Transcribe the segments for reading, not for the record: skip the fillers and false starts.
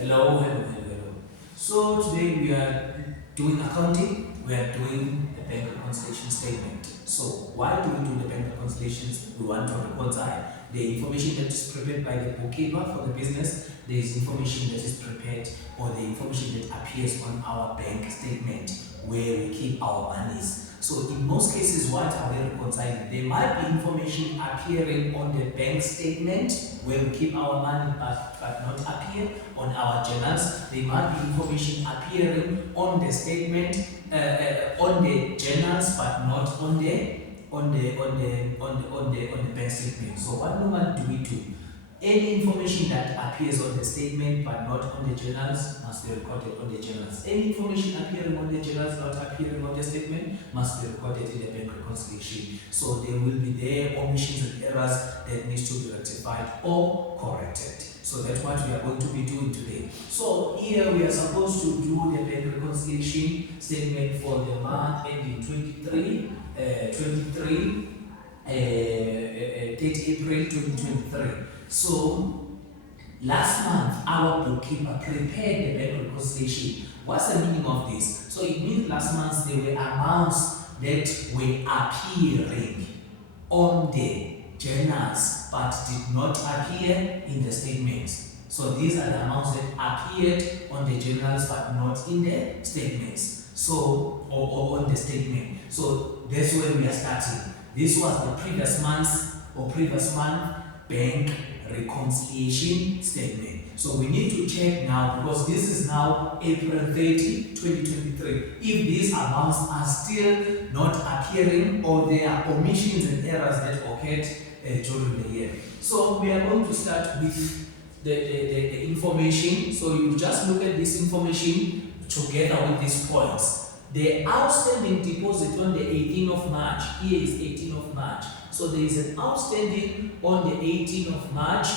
Hello, hello, hello, hello. So today we are doing accounting. We are doing the bank reconciliation statement. So why do we do the bank reconciliations? We want to reconcile the information that is prepared by the bookkeeper for the business. There is information that is prepared or the information that appears on our bank statement where we keep our monies. So in most cases, what are we reconciling? There might be information appearing on the bank statement where we keep our money but not appear on our journals. There might be information appearing on the statement, on the journals, but not on the bank statement. So what normally do we do? Any information that appears on the statement but not on the journals must be recorded on the journals. Any information appearing on the journals not appearing on the statement must be recorded in the bank reconciliation. So there will be there omissions and errors that needs to be rectified or corrected. So that's what we are going to be doing today. So here we are supposed to do the bank reconciliation statement for the month ending 30 April 2023. So last month our bookkeeper prepared the bank reconciliation. What's the meaning of this? So it means last month there were amounts that were appearing on the journals but did not appear in the statements. So these are the amounts that appeared on the journals but not in the statements. So or on the statement. So that's where we are starting. This was the previous month bank reconciliation statement. So we need to check now because this is now April 30, 2023. If these amounts are still not appearing or there are omissions and errors that occurred during the year. So we are going to start with the information. So you just look at this information together with these points. The outstanding deposit on the 18th of March, here is 18th of March. So there is an outstanding on the 18th of March,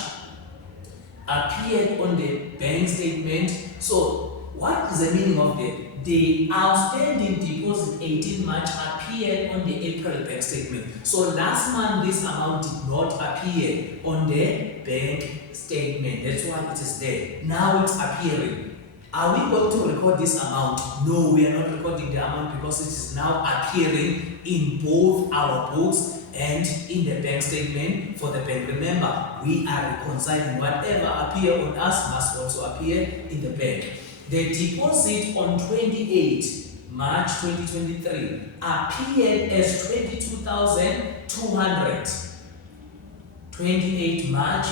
appeared on the bank statement. So what is the meaning of that? The outstanding deposit 18 March appeared on the April bank statement. So last month this amount did not appear on the bank statement. That's why it is there. Now it's appearing. Are we going to record this amount? No, we are not recording the amount because it is now appearing in both our books and in the bank statement for the bank. Remember, we are reconciling whatever appear on us must also appear in the bank. The deposit on 28 March 2023 appeared as 22,200. 28 March,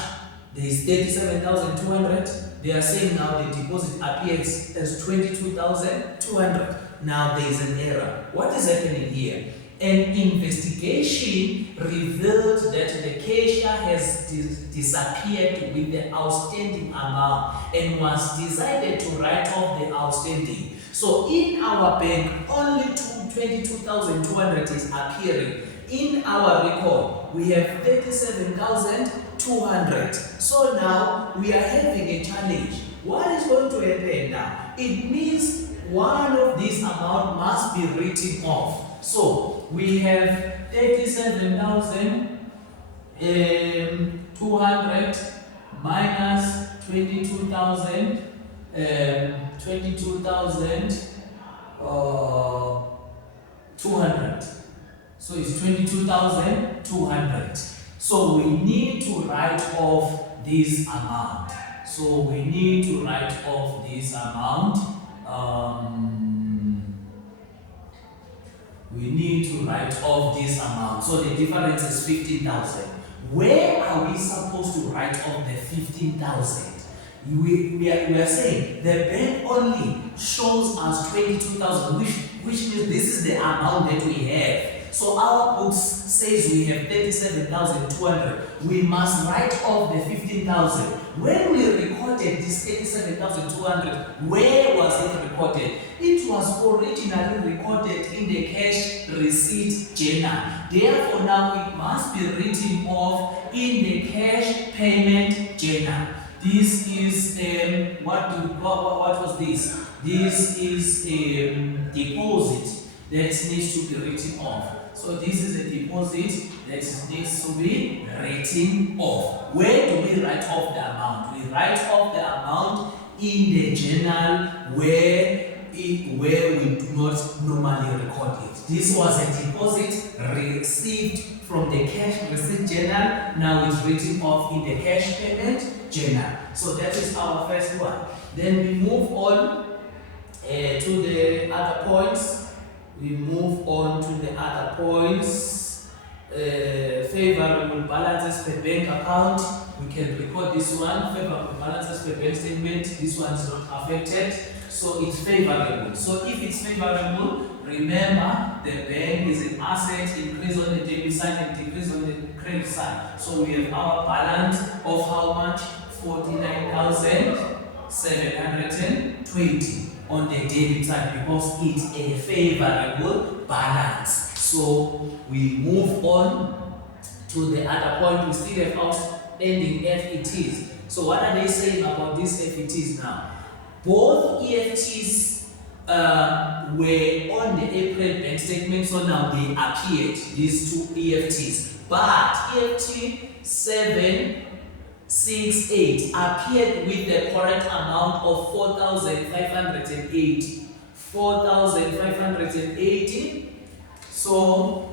there is 37,200. They are saying now the deposit appears as 22,200. Now there is an error. What is happening here? An investigation revealed that the cashier has disappeared with the outstanding amount and was decided to write off the outstanding. So in our bank, only 22,200 is appearing. In our record, we have 37,200. So now we are having a challenge. What is going to happen now? It means one of these amount must be written off. So we have 37,200 minus 22,200. So it's 22,200. So we need to write off this amount. So we need to write off this amount. We need to write off this amount. So the difference is 15,000. Where are we supposed to write off the 15,000? We are saying the bank only shows us 22,000, which means this is the amount that we have. So our books says we have 37,200. We must write off the 15,000. When we recorded this 37,200, where was it recorded? It was originally recorded in the cash receipt journal. Therefore, now it must be written off in the cash payment journal. This is what was this? This is a deposit that needs to be written off. So this is a deposit that needs to be written off. Where do we write off the amount? We write off the amount in the journal where we do not normally record it. This was a deposit received from the cash receipt journal. Now it's written off in the cash payment journal. So that is our first one. Then we move on to the other points. Favorable balances per bank account. We can record this one. Favorable balances per bank statement. This one is not affected. So it's favorable. So if it's favorable, remember the bank is an asset, increase on the debit side and decrease on the credit side. So we have our balance of how much? 49,720 on the debit side because it's a favorable balance. So we move on to the other point. We still have outstanding FETs. So what are they saying about these FETs now? Both EFTs were on the April bank statement, so now they appeared, these two EFTs. But EFT 768 appeared with the correct amount of 4,580. 4,580. So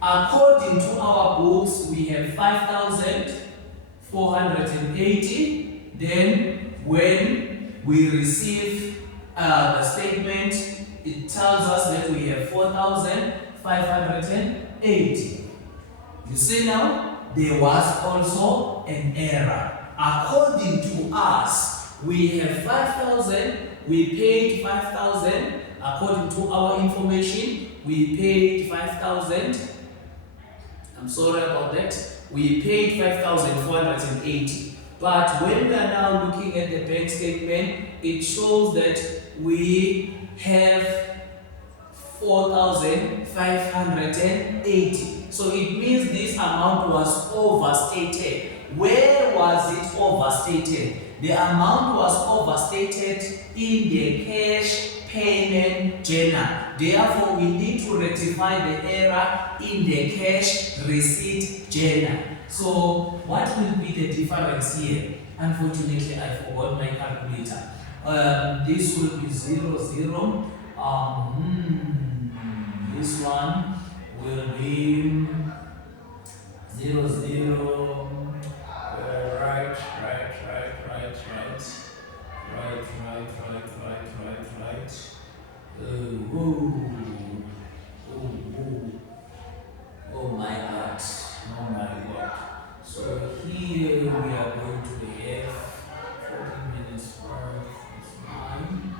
according to our books, we have 5,480. Then when we receive the statement, it tells us that we have 4,580. You see now, there was also an error. According to us, we have 5,000, we paid 5,000. According to our information, we paid 5,000. I'm sorry about that. We paid 5,480. But when we are now looking at the bank statement, it shows that we have 4,580. So it means this amount was overstated. Where was it overstated? The amount was overstated in the cash payment journal. Therefore, we need to rectify the error in the cash receipt journal. So, what will be the difference here? Unfortunately, I forgot my calculator. This will be 0, 0. This one will be 0, 0. Right. Oh my God. So here we are going to have 14 minutes worth is 9.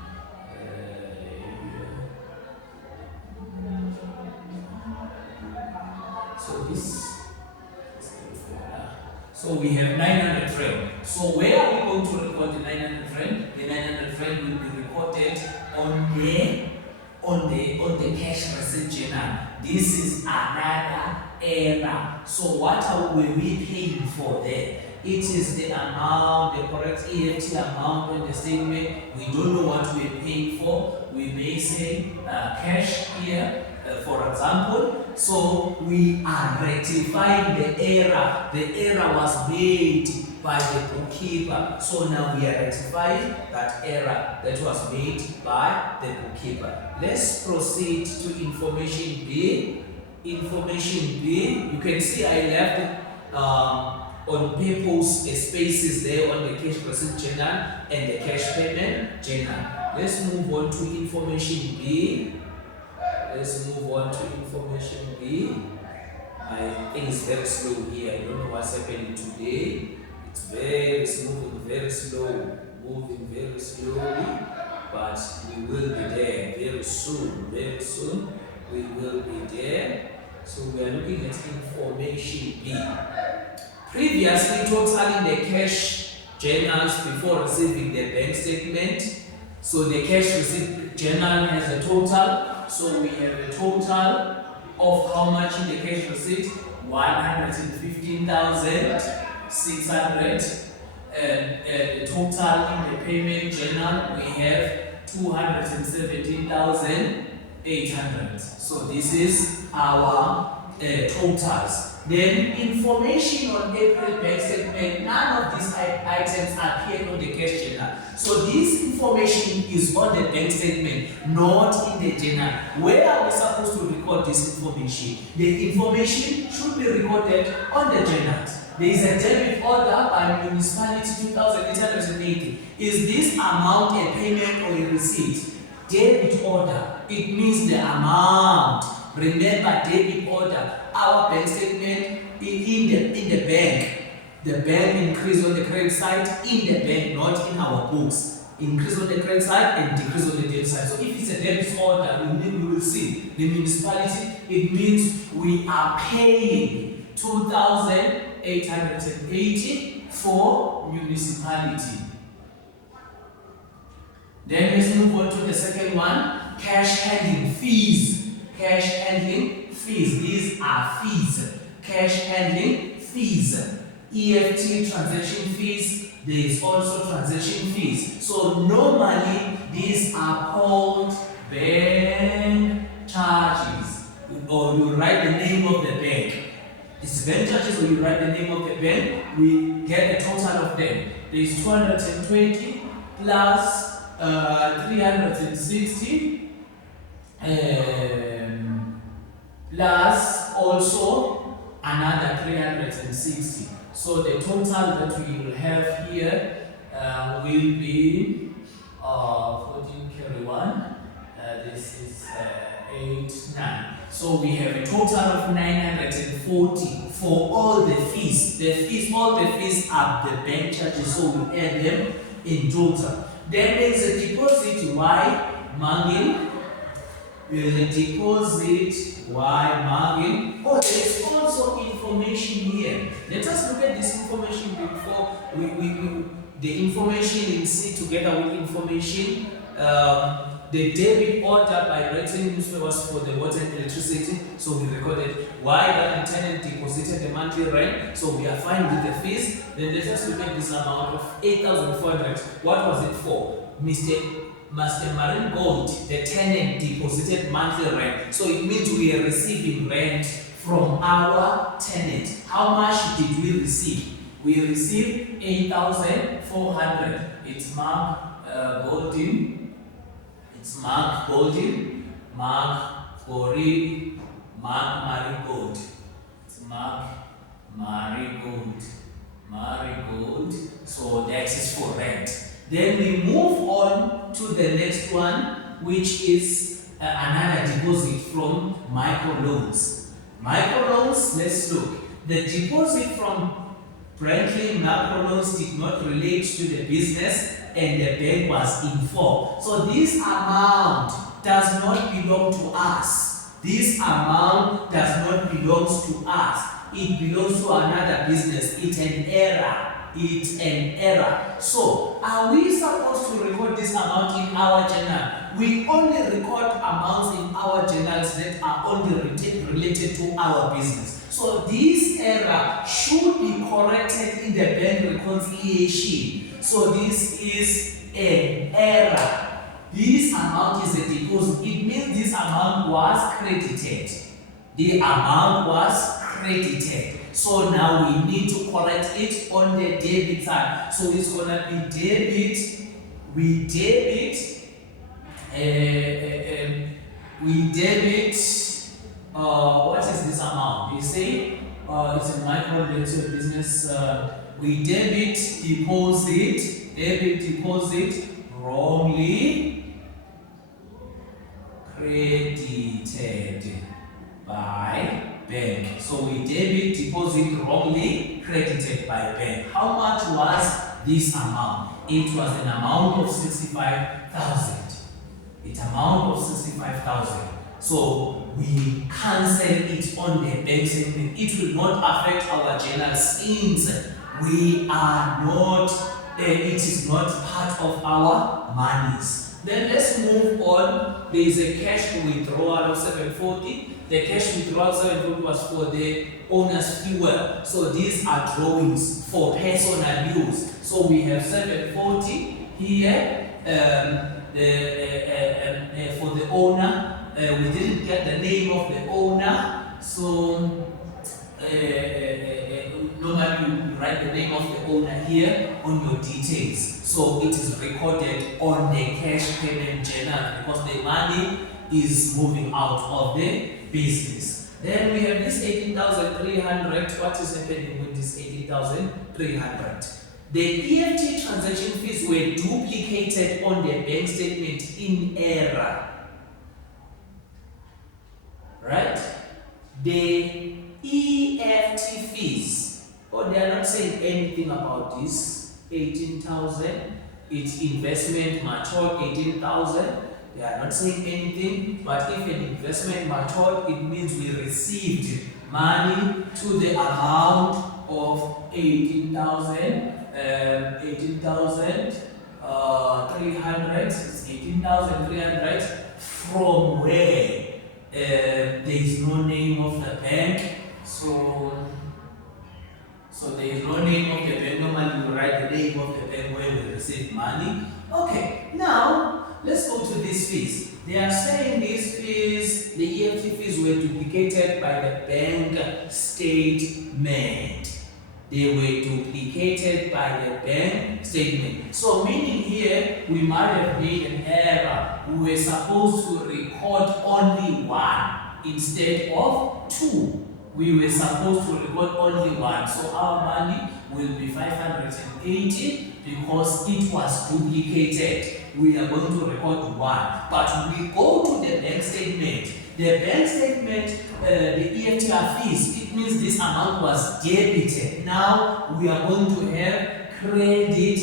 So we have 900 Rand. So where are we going to record the 900 Rand? The 900 Rand will be recorded on the cash receipt journal. This is another error. So what were we paying for there? It is the amount, the correct EFT amount on the statement. We don't know what we're paying for. We may say cash here, for example. So we are rectifying the error. The error was made by the bookkeeper. So now we are rectifying that error that was made by the bookkeeper. Let's proceed to information B. Information B, you can see I left on purpose spaces there on the cash receipt journal and the cash payment journal. Let's move on to information B. I think it's very slow here. I don't know what's happening today. It's very smooth, very slow, moving very slowly, but we will be there very soon. Very soon we will be there. So we are looking at information B. Previously totaling the cash journals before receiving the bank statement. So the cash receipt journal has a total. So we have a total of how much in the cash receipt? 115,600. And the total in the payment journal we have 217,800. So this is our totals. Then information on April bank statement, none of these items appear on the cash journal. So this information is on the bank statement, not in the journal. Where are we supposed to record this information? The information should be recorded on the journals. There is a debit order by municipality 2,880. Is this amount a payment or a receipt? Debit order, it means the amount. Remember, debit order, our bank statement in the bank. The bank increase on the credit side in the bank, not in our books. Increase on the credit side and decrease on the debit side. So if it's a debit order, we will see the municipality. It means we are paying 2,880 for municipality. Then let's move on to the second one, cash handling fees. Cash handling fees. These are fees. Cash handling fees. EFT transaction fees. There is also transaction fees. So normally these are called bank charges. Or you write the name of the bank. It's bank charges, or you write the name of the bank. We get a total of them. There is 220 plus 360. Plus also another 360. So the total that we will have here will be 14 carry 1. This is 8, 9. So we have a total of 940 for all the fees. All the fees are the bank charges, so we add them in total. Then there is a deposit Y margin. There is a deposit Y margin. Oh, there is also information here. Let us look at this information before the information in C together with information. The debit order by writing newspapers for the water and electricity. So we recorded why the tenant deposited the monthly rent. So we are fine with the fees. Then let us look at this amount of 8,400. What was it for? Master Marine Gold, the tenant deposited monthly rent. So it means we are receiving rent from our tenant. How much did we receive? We received 8,400. It's marked golden. It's marked golden, marked gold, marked marigold. It's marked marigold. So that is for rent. Then we move on to the next one, which is another deposit from microloans. Microloans, let's look. The deposit from Brantley microloans did not relate to the business and the bank was informed. So this amount does not belong to us. This amount does not belong to us. It belongs to another business. It's an error. It's an error. So, are we supposed to record this amount in our journal? We only record amounts in our journals that are only related to our business. So, this error should be corrected in the bank reconciliation. So, this is an error. This amount is a deposit. It means this amount was credited. The amount was credited. So now we need to correct it on the debit side. So it's gonna be debit. We debit. What is this amount? You say it's a micro business. We debit deposit wrongly credited by bank. So we debit deposit wrongly credited by bank. How much was this amount? It was an amount of 65,000. It's amount of 65,000. So we cancel it on the bank statement. It will not affect our journal since we are not. It is not part of our monies. Then let's move on. There is a cash withdrawal of 740. The cash withdrawal 740 was for the owner's fuel. So these are drawings for personal use. So we have 740 here for the owner. We didn't get the name of the owner. So normally you write the name of the owner here on your details. So it is recorded on the cash payment journal because the money is moving out of the business. Then we have this 18,300. What is happening with this 18,300? The EFT transaction fees were duplicated on the bank statement in error. Right? The EFT fees, they are not saying anything about this. 18,000, it's investment matured 18,000. They are not saying anything, but if an investment matured, it means we received money to the amount of 18,300. It's 18,300 from where there is no name of the bank. So there is no name of the bank. Normally you write the name of the bank where we receive money. Okay, now let's go to these fees. They are saying these fees, the EFT fees were duplicated by the bank statement. They were duplicated by the bank statement. So meaning here, we might have made an error. We were supposed to record only one instead of two. We were supposed to record only one. So our money will be 580 because it was duplicated. We are going to record one. But we go to the bank statement. The bank statement, the EFT fees, it means this amount was debited. Now we are going to have credit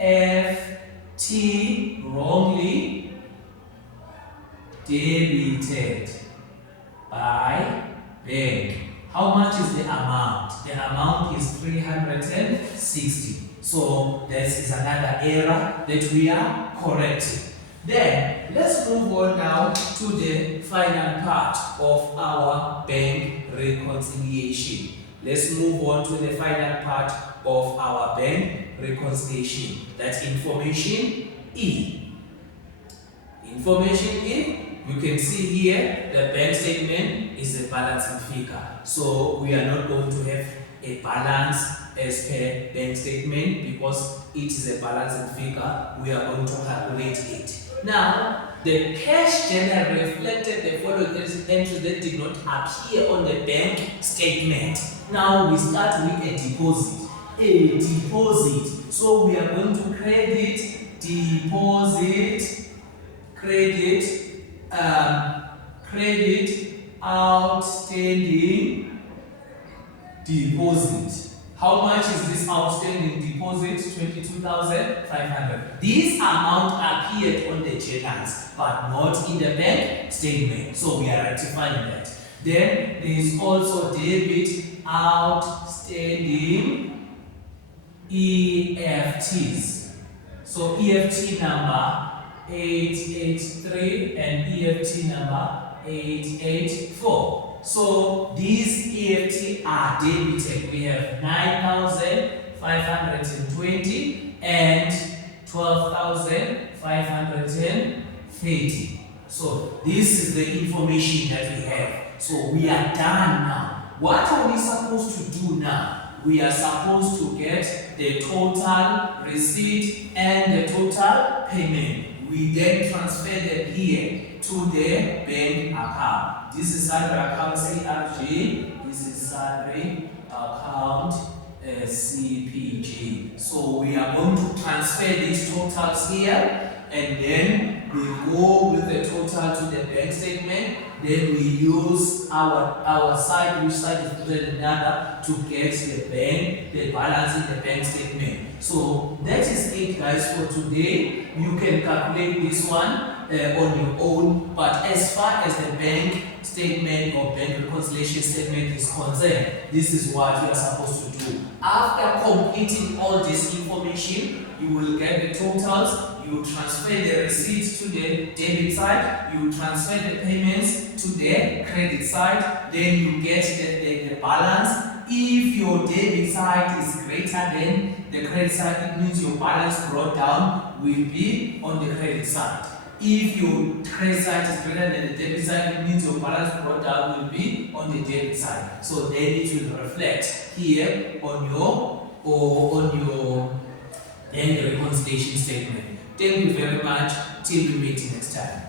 EFT wrongly debited by bank. How much is the amount? The amount is 360. So this is another error that we are correcting. Then let's move on now to the final part of our bank reconciliation. Let's move on to the final part of our bank reconciliation. That's information E. Information E, you can see here the bank statement is a balancing figure. So we are not going to have a balance as per bank statement because it is a balancing figure. We are going to calculate it. Now, the cash journal reflected the following entries that did not appear on the bank statement. Now, we start with a deposit. A deposit. So, we are going to credit deposit, credit outstanding deposit. How much is this outstanding deposit? 22,500. This amount appeared on the journals, but not in the bank statement. So we are rectifying that. Then there is also debit outstanding EFTs. So EFT number 883 and EFT number 884. So these EFT are debited. We have 9,520 and 12,530. So this is the information that we have. So we are done now. What are we supposed to do now? We are supposed to get the total receipt and the total payment. We then transfer them here to the bank account. This is salary account CRG. This is salary account CPG. So we are going to transfer these totals here, and then we go with the total to the bank statement. Then we use our side, which side is better than another, to get the balance in the bank statement. So that is it, guys, for today. You can calculate this one on your own, but as far as the bank statement or bank reconciliation statement is concerned, this is what you are supposed to do. After completing all this information, you will get the totals, you transfer the receipts to the debit side, you transfer the payments to the credit side, then you get the balance. If your debit side is greater than the credit side, it means your balance brought down will be on the credit side. If your credit side is greater than the debit side, it means your balance product will be on the debit side. So then it will reflect here on your then the reconciliation statement. Thank you very much. Till we meet next time.